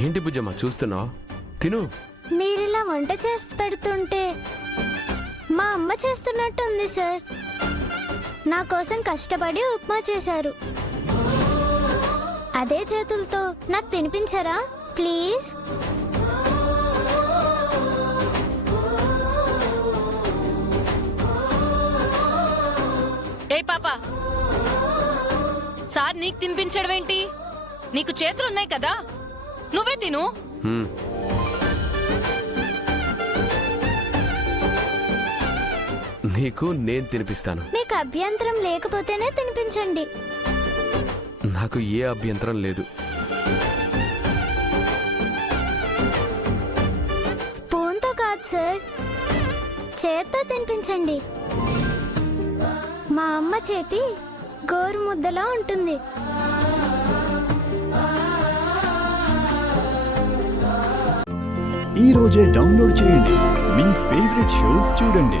ఏంటి బుజ్జమ్మ చూస్తున్నావు? తిను. మీరిలా వంట చేసి పెడుతుంటే మా అమ్మ చేస్తున్నట్టుంది సార్. నా కోసం కష్టపడి ఉప్మా చేశారు. అదే చేతులతో నాకు తినిపించరా ప్లీజ్? ఏ పాపా, సార్ నీకు తినిపించడం ఏంటి? నీకు చేతులున్నాయి కదా, నువ్వే తిను. నీకు నేను తినిపిస్తాను. మీకు అభ్యంతరం లేకపోతేనే తినిపించండి. నాకు ఏ అభ్యంతరం లేదు. స్పూన్తో కాదు సార్, చేత్తో తినిపించండి. మా అమ్మ చేతి గోరు ముద్దలా ఉంటుంది. ఈ రోజే డౌన్లోడ్ చేయండి, మీ ఫేవరెట్ షోస్ చూడండి.